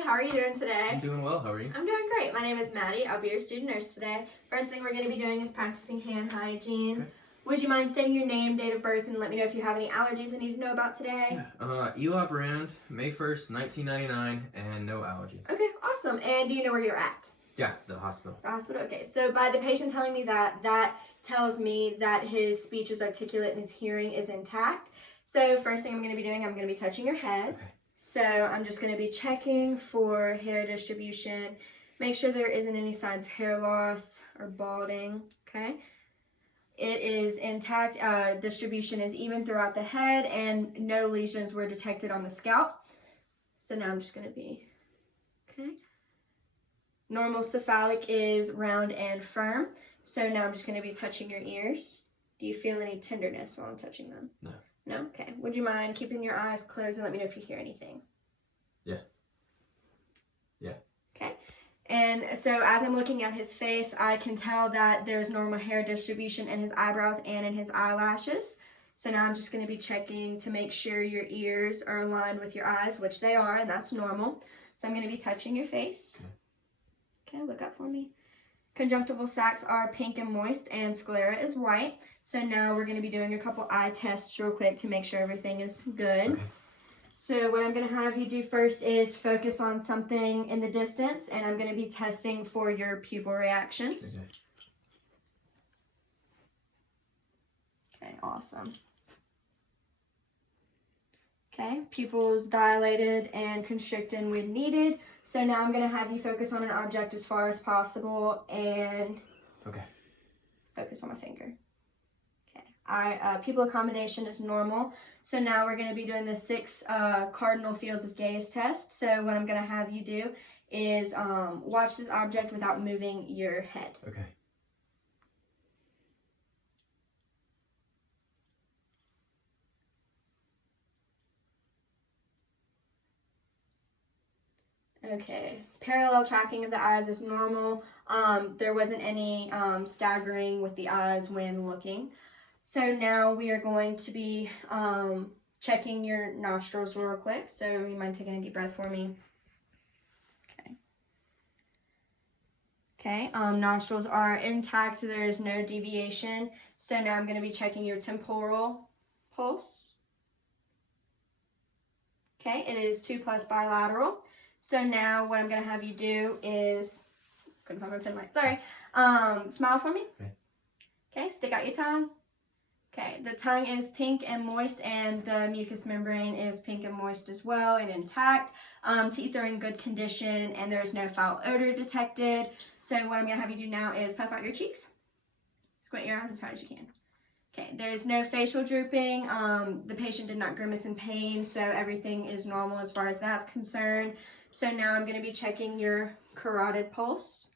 Hi, how are you doing today? I'm doing well. How are you? I'm doing great. My name is Maddie. I'll be your student nurse today. First thing we're going to be doing is practicing hand hygiene. Okay. Would you mind stating your name, date of birth, and let me know if you have any allergies I need to know about today? Yeah. Eli Brand, May 1st, 1999, and no allergies. Okay, awesome. And do you know where you're at? Yeah, the hospital. The hospital, okay. So by the patient telling me that tells me that his speech is articulate and his hearing is intact. So first thing I'm going to be doing, I'm going to be touching your head. Okay. So I'm just going to be checking for hair distribution. Make sure there isn't any signs of hair loss or balding, okay? It is intact. Distribution is even throughout the head, and no lesions were detected on the scalp. So now I'm just going to be, okay? Normal cephalic is round and firm. So now I'm just going to be touching your ears. Do you feel any tenderness while I'm touching them? No. No? Okay. Would you mind keeping your eyes closed and let me know if you hear anything? Yeah. Yeah. Okay. And so as I'm looking at his face, I can tell that there's normal hair distribution in his eyebrows and in his eyelashes. So now I'm just going to be checking to make sure your ears are aligned with your eyes, which they are, and that's normal. So I'm going to be touching your face. Okay, look up for me. Conjunctival sacs are pink and moist, and sclera is white. So now we're going to be doing a couple eye tests real quick to make sure everything is good. Okay. So what I'm going to have you do first is focus on something in the distance, and I'm going to be testing for your pupil reactions. Okay, awesome. Okay, pupils dilated and constricted when needed. So now I'm going to have you focus on an object as far as possible and focus on my finger. Okay, pupil accommodation is normal. So now we're going to be doing the 6 cardinal fields of gaze test. So what I'm going to have you do is watch this object without moving your head. Okay. Okay, parallel tracking of the eyes is normal. There wasn't any staggering with the eyes when looking. So now we are going to be checking your nostrils real quick. So you mind taking a deep breath for me? Okay. Okay, nostrils are intact. There is no deviation. So now I'm going to be checking your temporal pulse. Okay, it is 2+ bilateral. So now what I'm going to have you do is, couldn't find my pen light, sorry. Smile for me. Okay. Okay, stick out your tongue. Okay, the tongue is pink and moist, and the mucous membrane is pink and moist as well and intact. Teeth are in good condition, and there's no foul odor detected. So what I'm going to have you do now is puff out your cheeks. Squint your eyes as hard as you can. Okay, there's no facial drooping. The patient did not grimace in pain, so everything is normal as far as that's concerned. So now I'm going to be checking your carotid pulse.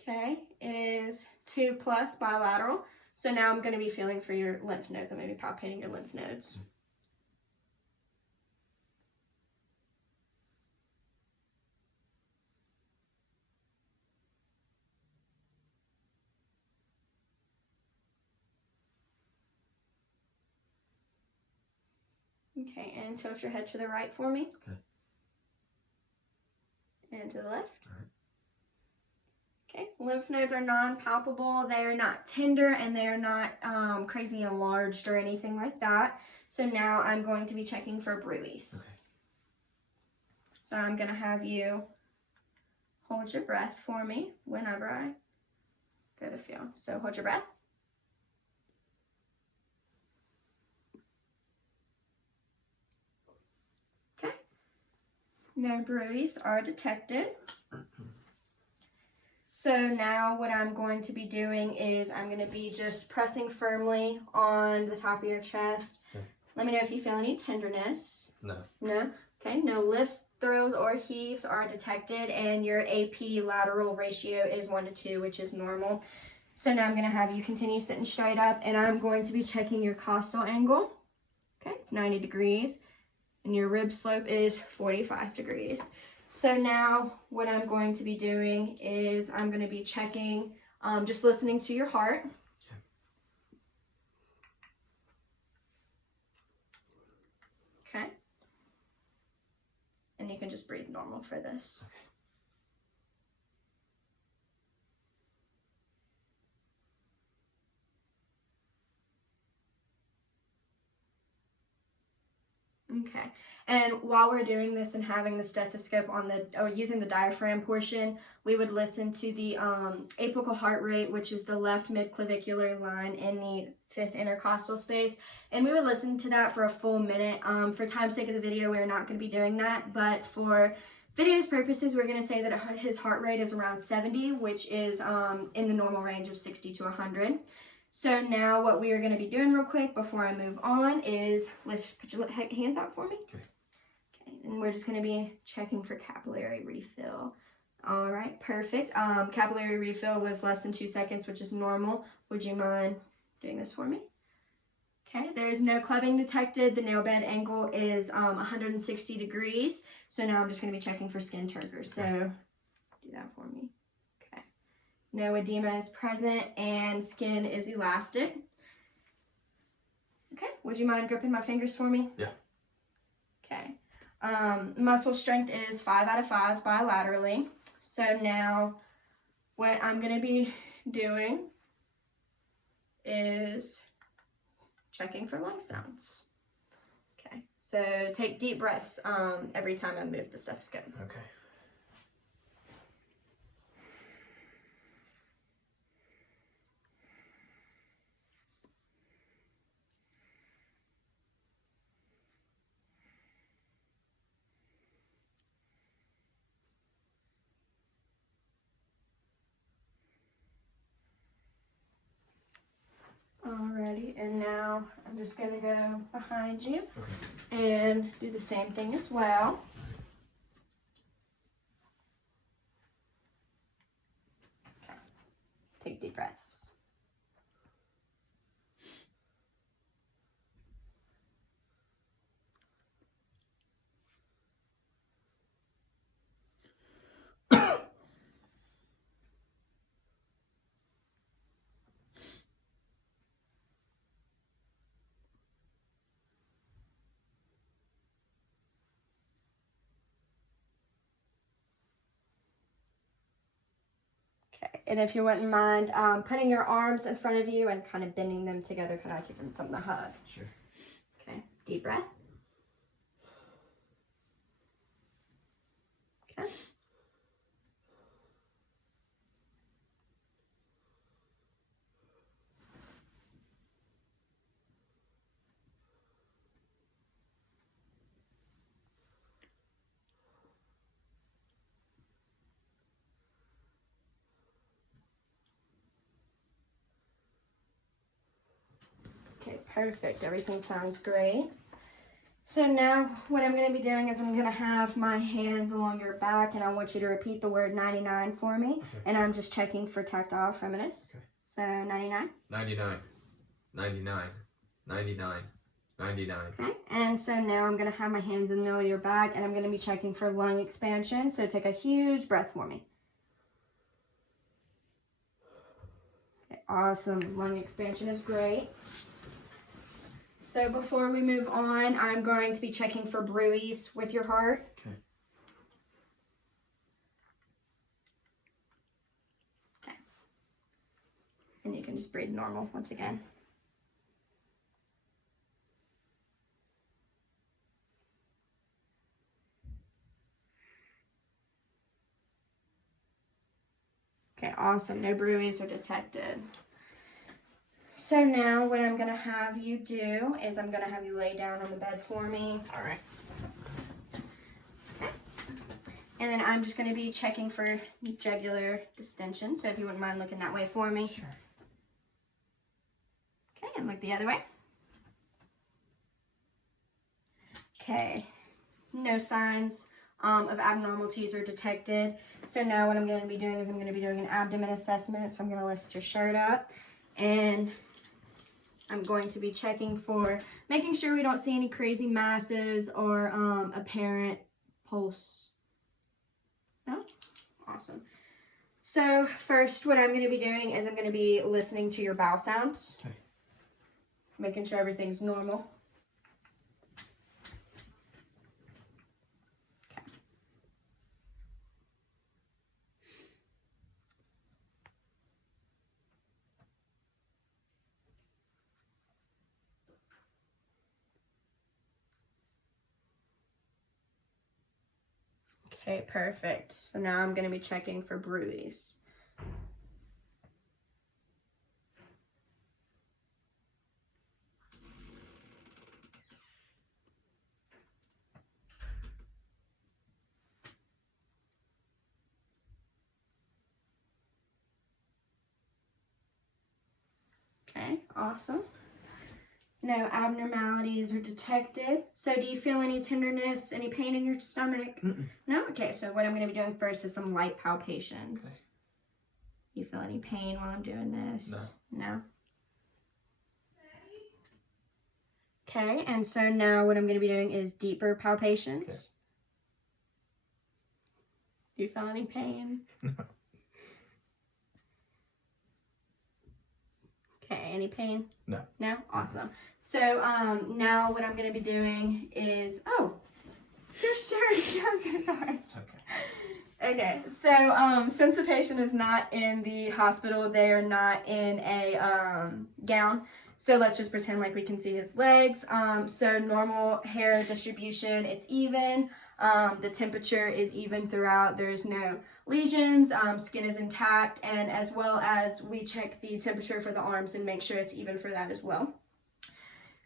Okay, it is 2+ bilateral. So now I'm going to be feeling for your lymph nodes. I'm going to be palpating your lymph nodes. Okay, and tilt your head to the right for me. Okay. And to the left. All right. Okay, lymph nodes are non-palpable. They are not tender, and they are not crazy enlarged or anything like that. So now I'm going to be checking for bruise. Okay. So I'm going to have you hold your breath for me whenever I go to feel. So hold your breath. Okay. No bruise are detected. So now what I'm going to be doing is I'm going to be just pressing firmly on the top of your chest. Okay. Let me know if you feel any tenderness. No. No? Okay, no lifts, throws, or heaves are detected, and your AP lateral ratio is 1:2, which is normal. So now I'm going to have you continue sitting straight up, and I'm going to be checking your costal angle. Okay, it's 90 degrees, and your rib slope is 45 degrees. So now what I'm going to be doing is I'm going to be checking, just listening to your heart. Okay. you can just breathe normal for this. Okay, and while we're doing this and having the stethoscope on or using the diaphragm portion, we would listen to the apical heart rate, which is the left mid-clavicular line in the fifth intercostal space, and we would listen to that for a full minute. For time's sake of the video, we're not going to be doing that, but for video's purposes, we're going to say that his heart rate is around 70, which is in the normal range of 60 to 100. So now what we are going to be doing real quick before I move on is put your hands out for me. Okay. Okay, and we're just going to be checking for capillary refill. All right, perfect. Capillary refill was less than 2 seconds, which is normal. Would you mind doing this for me? Okay, there is no clubbing detected. The nail bed angle is 160 degrees. So now I'm just going to be checking for skin turgors. So do that for me. No edema is present and skin is elastic. Okay, would you mind gripping my fingers for me? Yeah. Okay. Muscle strength is 5 out of 5 bilaterally. So now what I'm going to be doing is checking for lung sounds. Okay, so take deep breaths every time I move the stethoscope. Okay. Alrighty, and now I'm just going to go behind you Okay. and do the same thing as well. Okay. Take deep breaths. Okay, and if you wouldn't mind putting your arms in front of you and kind of bending them together, kind of giving something to hug. Sure. Okay, deep breath. Okay. Okay, perfect. Everything sounds great. So now what I'm going to be doing is I'm going to have my hands along your back, and I want you to repeat the word 99 for me. Okay. And I'm just checking for tactile firmness. Okay. So 99. 99. 99. 99. 99. Okay. And so now I'm going to have my hands in the middle of your back, and I'm going to be checking for lung expansion. So take a huge breath for me. Okay, awesome. Lung expansion is great. So before we move on, I'm going to be checking for bruits with your heart. Okay. Okay. And you can just breathe normal once again. Okay, awesome. No bruits are detected. So now what I'm going to have you do is I'm going to have you lay down on the bed for me. All right. Okay. And then I'm just going to be checking for jugular distension. So if you wouldn't mind looking that way for me. Sure. Okay, and look the other way. Okay. No signs of abnormalities are detected. So now what I'm going to be doing is I'm going to be doing an abdomen assessment. So I'm going to lift your shirt up, and I'm going to be checking for making sure we don't see any crazy masses or apparent pulse. No? Awesome. So first what I'm going to be doing is I'm going to be listening to your bowel sounds. Okay. Making sure everything's normal. Okay. Okay, perfect. So now I'm going to be checking for bruise. Okay, awesome. No abnormalities are detected. So do you feel any tenderness, any pain in your stomach? Mm-mm. No? Okay, so what I'm going to be doing first is some light palpations. Okay. You feel any pain while I'm doing this? No? Okay, and so now what I'm going to be doing is deeper palpations. Do you feel any pain? No. Okay, any pain? No. No? Awesome. So now what I'm going to be doing is, oh, your shirt. I'm so sorry. It's okay. Okay, so since the patient is not in the hospital, they are not in a gown. So let's just pretend like we can see his legs. So normal hair distribution, it's even. The temperature is even throughout. There's no lesions. Skin is intact, and as well as we check the temperature for the arms and make sure it's even for that as well.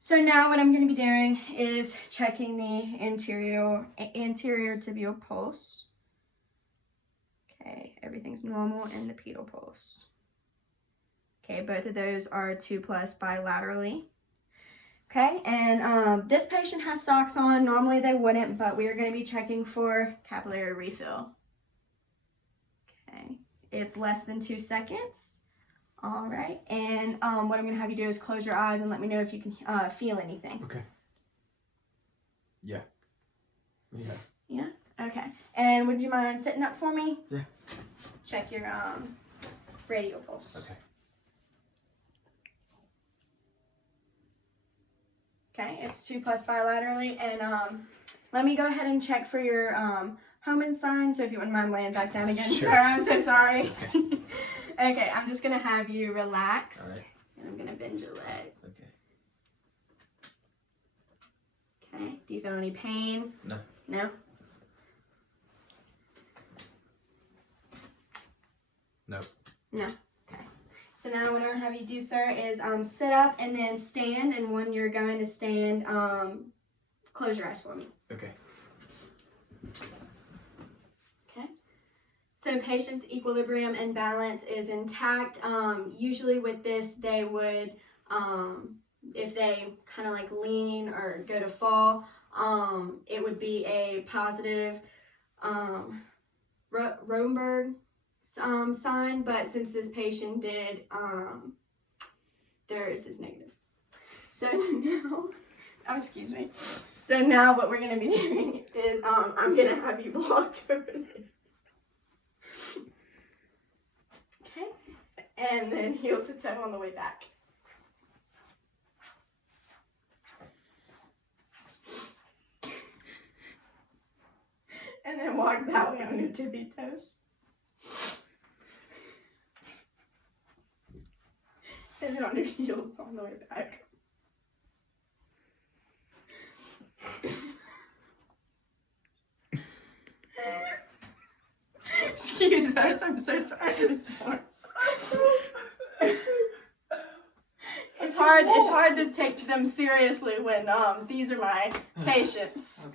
So now what I'm going to be doing is checking the anterior tibial pulse. Okay, everything's normal in the pedal pulse. Okay, both of those are 2+ bilaterally. Okay, and this patient has socks on. Normally they wouldn't, but we are going to be checking for capillary refill. Okay, it's less than 2 seconds. All right, and what I'm going to have you do is close your eyes and let me know if you can feel anything. Okay. Yeah. Yeah. Yeah? Okay. And would you mind sitting up for me? Yeah. Check your radial pulse. Okay. Okay, it's 2+ bilaterally, and let me go ahead and check for your Homan sign. So if you wouldn't mind laying back down again, Sure. sir, I'm so sorry. It's okay. Okay, I'm just gonna have you relax, All right. and I'm gonna bend your leg. Okay. Okay. Do you feel any pain? No. No. No. No. Okay. So now what I'm gonna have you do, sir, is sit up and then stand. And when you're going to stand, close your eyes for me. Okay. Okay. So patient's equilibrium and balance is intact. Usually with this, they would, if they kind of like lean or go to fall, it would be a positive Romberg sign, but since this patient did, theirs is negative. So now, excuse me. So now what we're gonna be doing is, I'm gonna have you block over it. Okay, and then heel to toe on the way back. And then walk that way on your tippy toes. And then on your heels on the way back. Excuse us, I'm so sorry for this voice. It's hard to take them seriously when these are my patients.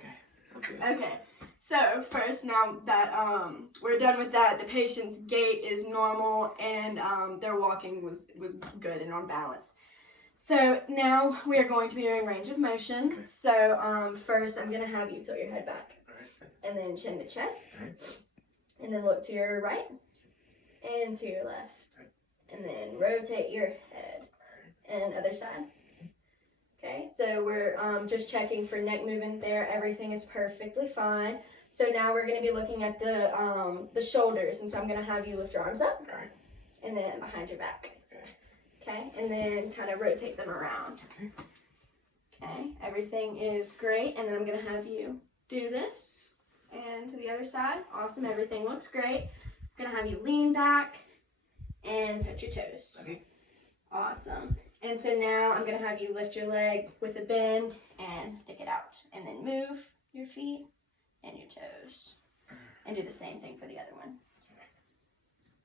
Okay. Okay. So first, now that we're done with that, the patient's gait is normal and their walking was good and on balance. So now we are going to be doing range of motion. Okay. So first, I'm going to have you tilt your head back, and then chin to chest, and then look to your right and to your left, and then rotate your head and other side. Okay, so we're just checking for neck movement there. Everything is perfectly fine. So now we're going to be looking at the shoulders, and so I'm going to have you lift your arms up, and then behind your back. Okay, and then kind of rotate them around. Okay, everything is great, and then I'm going to have you do this, and to the other side. Awesome, everything looks great. I'm going to have you lean back and touch your toes. Okay. Awesome. And so now I'm going to have you lift your leg with a bend and stick it out. And then move your feet and your toes. and do the same thing for the other one.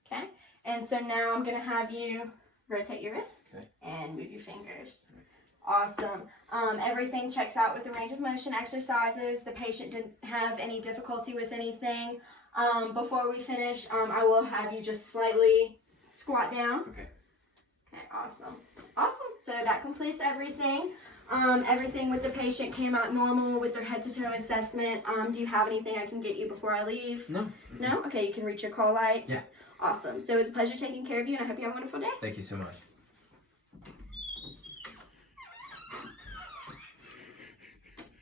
Okay, and so now I'm going to have you rotate your wrists and move your fingers. Awesome. Everything checks out with the range of motion exercises. The patient didn't have any difficulty with anything. Before we finish, I will have you just slightly squat down. Okay. Okay, awesome. Awesome. So that completes everything. Everything with the patient came out normal with their head to toe assessment. Do you have anything I can get you before I leave? No. No? Okay, you can reach your call light? Yeah. Awesome. So it was a pleasure taking care of you, and I hope you have a wonderful day. Thank you so much.